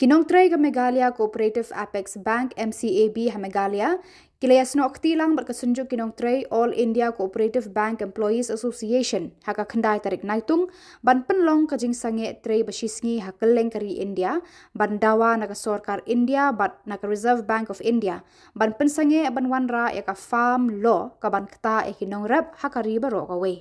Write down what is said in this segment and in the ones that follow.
Kinong tray ke Meghalaya Cooperative Apex Bank MCAB ha Meghalaya kilayas no aktilang berkesunjuk kinong tray All India Cooperative Bank Employees Association haka kendai tarik naitung ban penlong kajing sange tray besisngi ha keleng kari India ban dawa naka sorkar India bat naka Reserve Bank of India ban pensange ban wanra ya ka farm law ka ban kta e kinong rep hakari baro kawe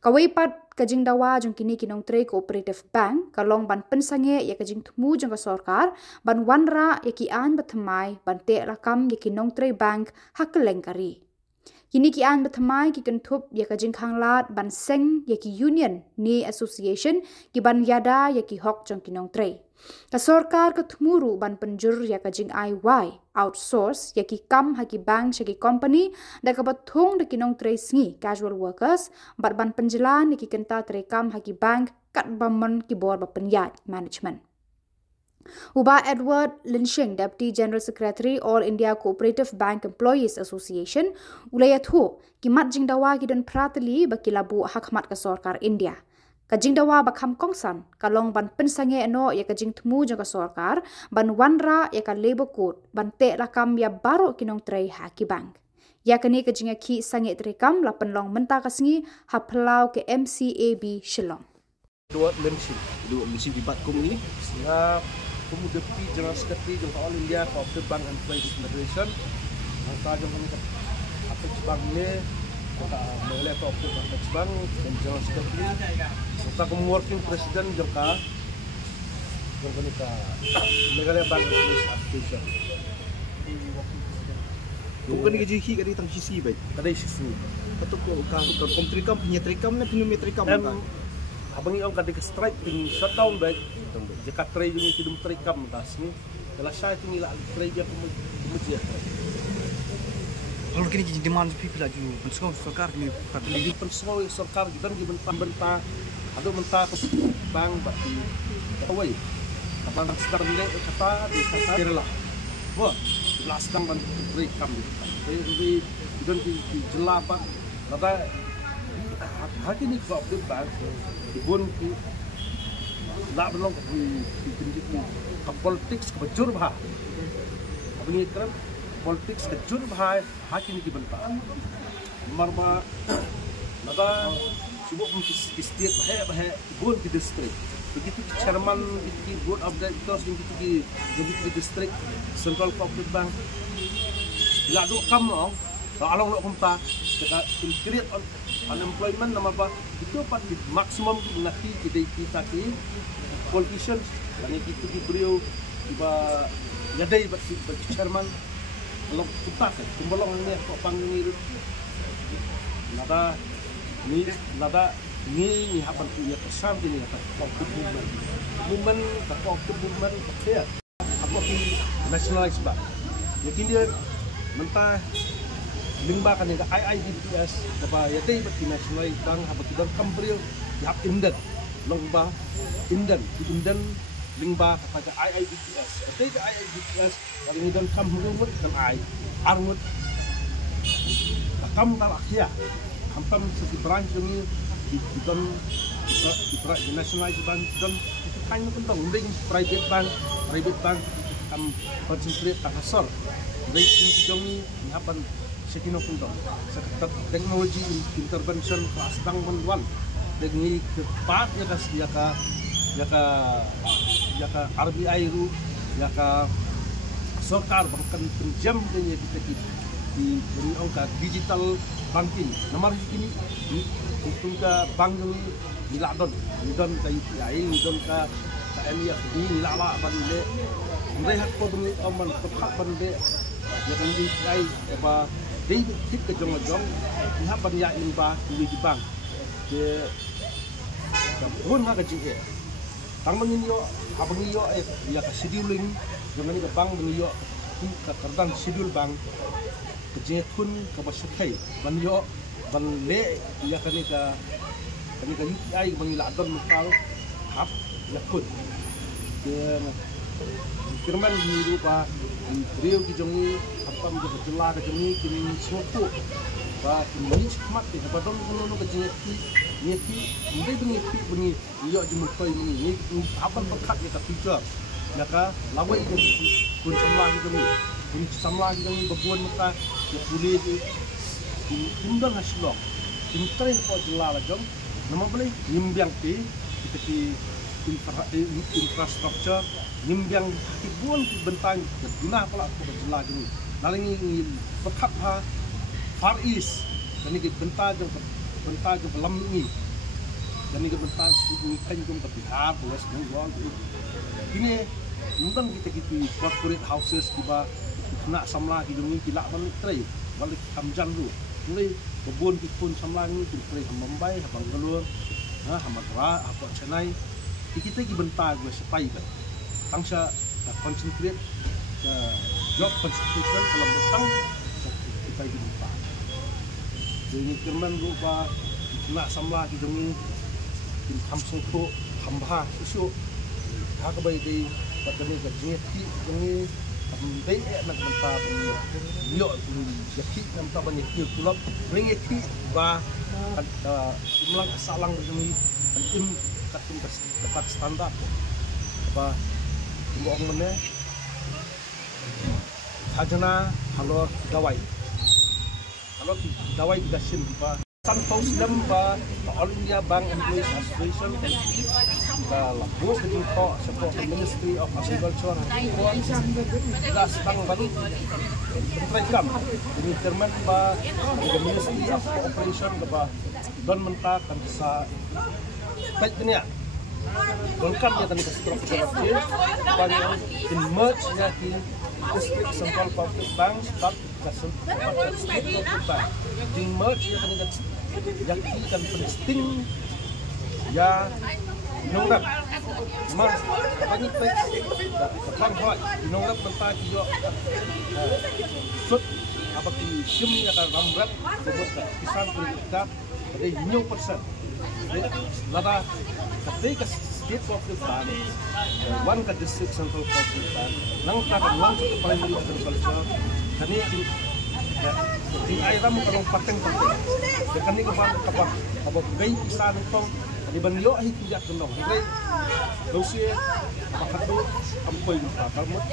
kawai pat kajing dawa jong kini kinong tray cooperative bank kalong ban pensange ya kajing tumu jong ka sorkar ban wanra ya ki an bathamai ban te rakam ya kinong tray bank hakeleng kari kini ki an bathamai ki kentup ya kajing khanglat ban seng ya ki union ni association ki ban yada ya ki hok jong kinong tray ka sorkar ka tumuru ban penjur ya kajing IY outsource ya ki kam ha ki bank ya ki company da ka bathong da kinong tray sngi casual workers bat ban penjelan ya ki kenta tray kam ha ki bank kat bamon ki bor ba penyat management Uba Edward Linshing, Deputy General Secretary All India Cooperative Bank Employees Association, ulayat ho ki mat jing dawa ki don prateli ba ki labu hakmat ka sorkar India. Kajing dawa bakham kongsan kalong ban pensange no ya kajing temu jang ka sorkar ban wanra ya ka labor code ban te rakam ya baro kinong tray ha ki bank. Ya kani kajing ki sange trekam la penlong menta kasngi ha plau ke MCAB Shillong. Dua Linshing di bat kum ni sehingga pemuda Deputy General Secretary jong All India Cooperative Bank Employees Federation maka jong kami Apex Bank ni Meghalaya Cooperative Apex Bank dan General Secretary serta working President jong kami Meghalaya Bank Employees Association. Bukan ni gaji kadi tang sisi baik, kadai sisi. Patut ko trikam punya trikam ni punya trikam kan. Abang ni orang kata strike in shutdown baik. Jika tray ini kidum trikam tas ni, kalau saya tinggi lah tray dia kemudian. Kalau kini jadi demand people lagi, pensau sorkar ni Jadi pensau sorkar kita ni benta, ada benta ke bank bagi away. Kapan sekitar ni kata di kata lah. Wah, jelas kan ban trikam ni. Jadi kita di jelas apa. Kata hari ni cooperative bank dibun ki nak belong di politik kebejur bah. Abang ikram politik kebejur bah hakim ki bentak. Marma nada sibuk istiad bah bun ki district. Begitu chairman di board of directors begitu di district Central Cooperative Bank. La do kam long along lo kumta create unemployment nama apa itu pat maksimum nanti kita ki politicians kami itu di beliau tiba yadai bagi chairman lo kita ke kumbalong ni kok panggung ni nada ni hapan punya kesan ini kata movement ya apa ki nationalized bank yakin dia mentah lingba kan yang IIBPS apa ya dai bagi national bank apa kita kambril ya indan longba indan lingba kepada IIBPS dai ke IIBPS kalau ini dan kambrumut dan armut kam tar akhia hampam sesi branch ini di national bank dan itu kan penting ring private bank concentrate kasar dari ini hapan sekino punto sekitar teknologi intervention kelas tang menduan dengan kepat ya ka RBI ru ya ka sorkar bahkan penjam dengan kita di angka digital banking nomor ini untuk ke bank ini diladon ka UPI don ka NEFT dilala bandle mereka ko beri aman tepat bande ya kan UPI apa di tip ke jong-jong lihat banyak limbah di bank ke pun ha gaji ke tang mengin yo abang yo ya ka scheduling jangan ni ke bank yo ka kerdan schedule bank ke pun ke basakai ban yo ban le ya kan ni ka UPI bang ladon mukal hap ya pun ke firman ni rupa beliau di jongi apa menjadi jelas ke jeni kini suatu ba kini mat ke badon kono ke jeni ni bunyi yo jemu koi ni apa pekat ya ka future Maka lawai kun samlah kami berbuat maka ya boleh timbang hasilok timtrai po jelala jom nama boleh nimbyang ti kita ki infrastruktur nimbyang tibuan ti bentang guna pala po jelala jom nalingi berkhap ha Far East kani ki bentang lam ni kani ki bentang ni kan jom ke Bihar West Bengal ini mungkin kita corporate houses tiba nak samla hidung ni kilak balik tray balik Hamjan dulu mulai kebun pun samla ni tray Mumbai Bangalore Hamadra apa Chennai kita pergi bentar gue sepai kan tangsa concentrate job concentration kalau besang kita pergi bentar jadi kerman lupa nak samla hidung ni hamsopo hambah isu hak baik di Pagkani gajinya ti ini ambil nak mentah punya liok jadi nak mentah banyak liok tulap ringgit ti bah jumlah salang begini tim katung tempat standar apa tunggu mana hajana halor dawai gasin bah Santos dan All India Bank Employees Association Labos di po support Ministry of Agriculture das bang balik berikam ini termen ba the Ministry of Cooperation ba don mentakan sa baik dunia don kan ya tadi struktur banyak in merge ya di District Central Public Bank start kasun di merge ya tadi yang kan penting ya nongrap mas banyak baik bang hoi nongrap mentah juga sud apa ki sim ya kan ramrat buat kisan kita ada new persen lada ketika state public bank one ka district central public bank nang ka lang sa primary agriculture kani di ayam kalau pateng kani ka kapag gay isa nito di banyo ay tidak kenong gay dosie pakado ampoy pa kalmot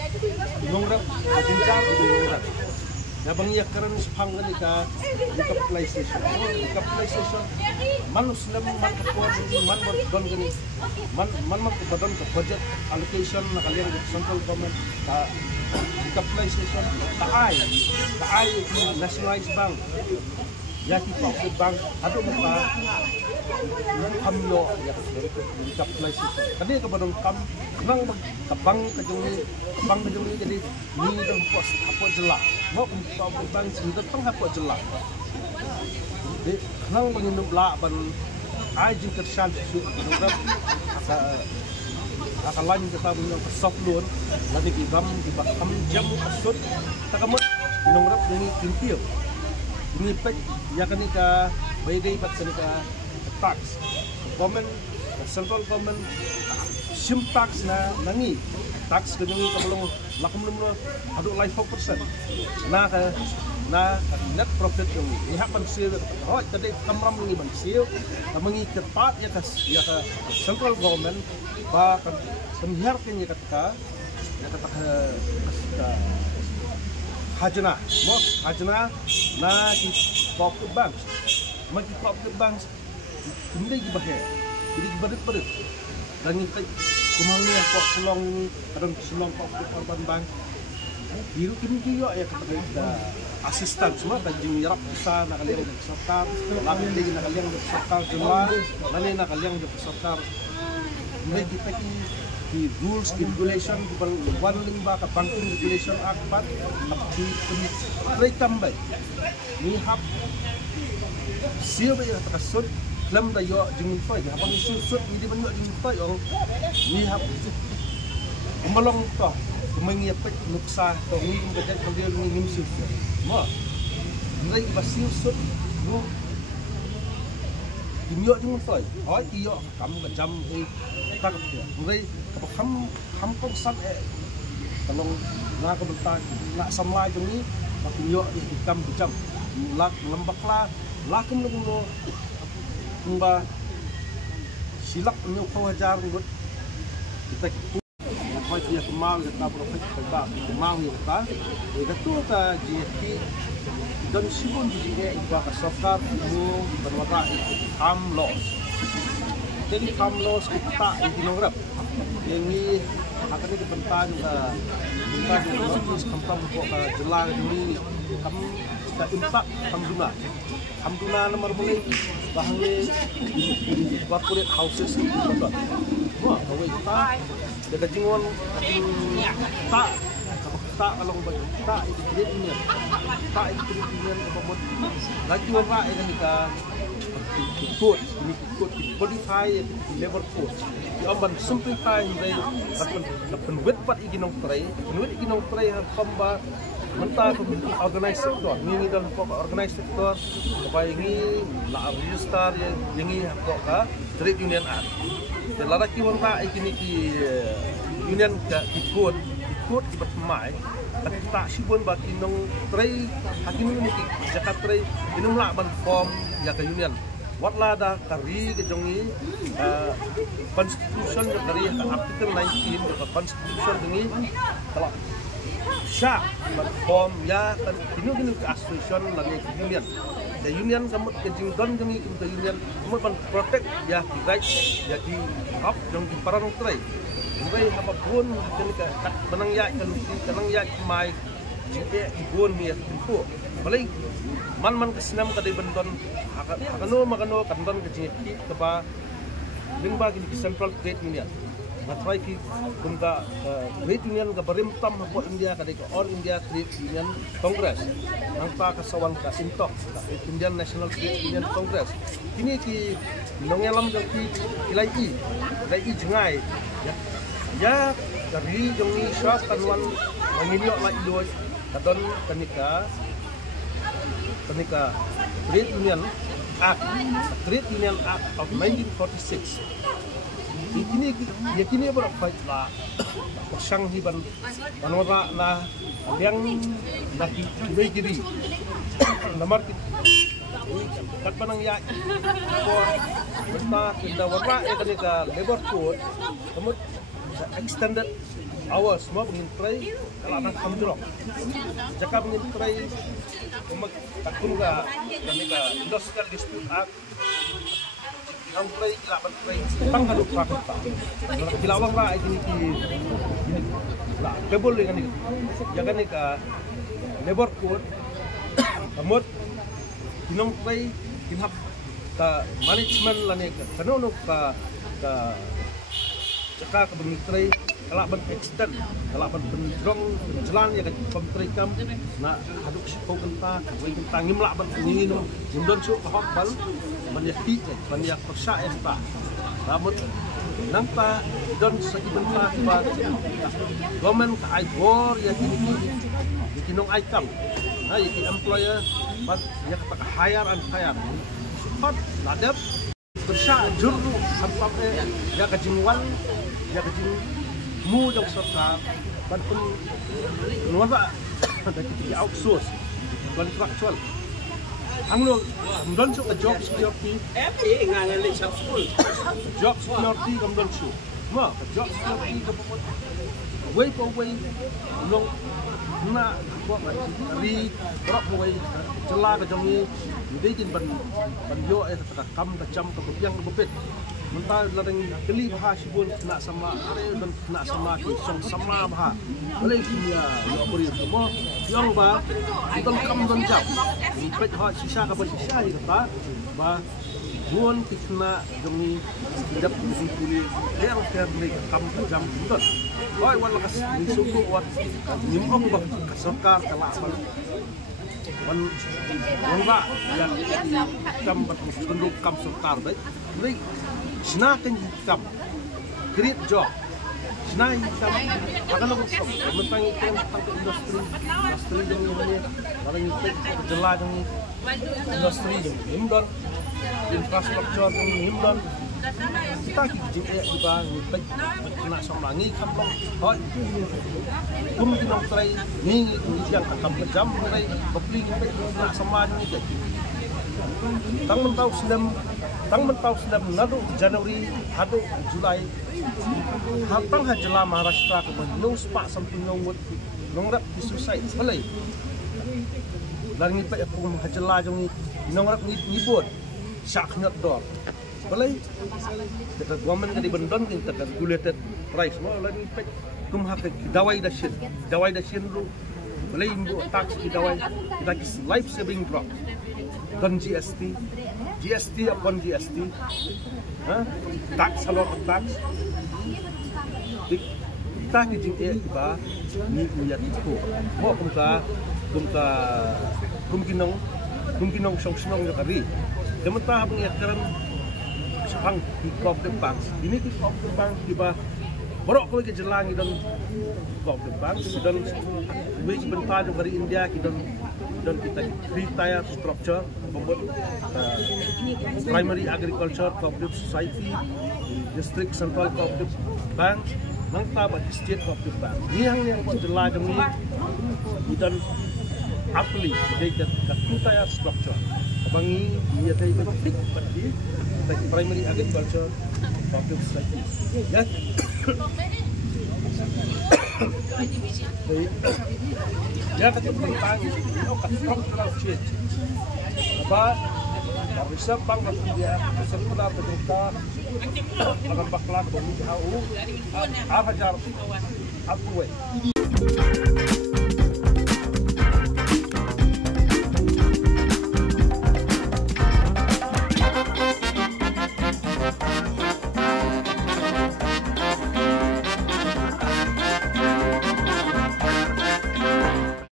nongrap dinjar nongrap ya bangiyak karon sepanggan ika decapitalization man muslim man kapwa man don gani man kabadon ka budget allocation na kalian central government ka decapitalization taay nationalized bank ya ki public bank ado maka kamyo ya decapitalization kadi kabadon kam nang kabang kajungi jadi ni dong puas apa jelak mo public bank sini teng apa jelak di nang menginum la ban aji kersan nang akan lain kita punya soft loan nanti kita dibakam jam asut takamut nongrap ini kimpil ini pek ya kan ika bagai pat ka tax government central government sim tax na nangi tax kanyang kabulong lakum lumlo adu life 4% na net profit yung ihapan sale hoy tadi kamram ngi ban sale mangi kepat ya ka central government ba kan semhiar kanya kata hajna na ki public bank magi public bank hindi gibahe hindi gibadet dan kita kumangnya kok selong ini kadang selong public urban bank biru kini juga ya kata asisten semua kanjing yarap bisa nakaliang dari sarkar lamin lagi nakaliang dari sarkar jumlah nani nakaliang dari sarkar mulai kita di rules regulation di one limba ka banking regulation act pat di trade tambay ni hap siapa yang terkasut lam da yo jingin toy abang susut ini banyak jingin toy orang ni hap malong to mengiap nuksa to ni ngajak dia ngim susut mo ngai basiu sut no dimyo jingin toy oi iyo kam jam tak ngai kam kong sat kalau na ko bentar nak samla jong ni dimyo kam jam lak lembaklah lakum lu Kumba silap nyo kawajar ngut kita mai dia kemau kita profit kita kemau kita itu ka GST dan sibun juga iba ka sokar mu bermata ham loss jadi ham loss kita ikinograp yang ini akan dibentan notis kampam kok ka jelang ini kam kita impak hamduna nomor mulai bahannya corporate houses wah kawai kita dekat jingon tak kalau tak itu dunia tak itu dunia apa lagi orang ini kita ikut modify level code di amban simplify dari dapat webpat ikinong tray hamba mentah organize sektor ini dalam pokok organize sektor apa ini la register yang ini pokok trade union act dan lalaki wanta ikini ki union ka ikut bertemai tak sibun bagi nong tray hakim ini jakat tray ini mulak ban form ya ke union wat lada kari ke jongi constitution ke kari ke article 19 ke constitution ini kalau syak form ya kan ini ke association lagi ke union the union kamu ke jingdon kami ke union kamu ban protect ya di right ya di hak yang di parang tray Baik apapun jadi kat benang ya kenang ya mai jike ibon mi itu paling man kesenam tadi benton makano kanton ke jike kepa lingba ki central trade union matrai ki kumka trade union ka barimtam hapo India kadai ke all India trade union congress nang pa kasawan ka intok Indian National Trade Union Congress ini ki nongelam jang ki ilai jengai ya dari jongi shop kanwan mangilyo la idoy kadon kanika Trade Union Act of 1946 ini berapa lah persang hiban manora na yang lagi begini nomor kat panang ya for benta tinda warna ya kanika labor code kemudian extended hours semua pengintrai kalau anak kamjurok jika pengintrai takun ga ketika industrial dispute act pengintrai kilapan trai tang haduk prakota kilawang ra ini lah kebol dengan ini jaga nika labor code kamut kinong trai kinhap ka management lani kanono ka jika kebemitrai kalau extend kalau benjrong jalan ya kan pemtrikam nak haduk sipau kenta wei kenta ngimlak ban ngino jundon su hot bal menyaki banyak persa esta ramut nampa don sagi benta ba government ka ai bor ya kini kinong ai kam ai employer but ya kata hire and fire support ladap persa juru sampai ya kajingwan ya kecil mu jauh serta bantu nuara dari tiga outsource kontraktual anglo kemudian ke job security job security kemudian semua job security way for way long na buat dari berapa way celah ke jongi jadi ban yo kam kecam kepiang kepit mentah ladang keli bah sibun nak sama dan nak sama kisong sama bah boleh dia yo beri semua yang bah don kam don jam pet ha sisa ka sisa ni kata bah buon kitna jongi tidak dipuli yang terli kam jam don oi wala kas suku wat nimbong bah kasokar kalapan wan ba yang kam berkenduk kam sokar baik baik Senakan hitam, great job. Senang hitam, akan aku sok. Mentang hitam tentang industri yang ini, orang itu jelas yang industri yang himdon, infrastruktur yang himdon. Kita juga juga nak sama ni kampung, hoi, di nongtrai ni yang akan berjam, nongtrai beli nak sama ni jadi. tang mentau sedam nadu Januari hadu Julai hatang hajela Maharashtra ke menung spak sampai nongwat nongrak disusai balai laring ipa pun hajela jong nongrak nibut syak nyot dor balai dekat government di bendon kita regulated price mo laring ipa kum hak dawai da shin lu balai imbu tax di dawai kita kis life saving drug dan GST upon GST, tax halor tax, kita kijing ba ni uyat ko. Mo kumkinong song kari. Dementa habang yakaran sang kop de bank. Ini di kop de bank diba borok ko lagi jelang dan kop de bank dan which bentar dari India dan kita free tire structure membuat primary agriculture cooperative society district central cooperative bank nang tabat state cooperative bank yang buat jelas ini dan apli kita free tire structure bangi dia tadi big bagi primary agriculture cooperative society ya ya ketemu pagi structural change apa bisa bang dia setelah berita akan bakal bumi jauh apa jar apa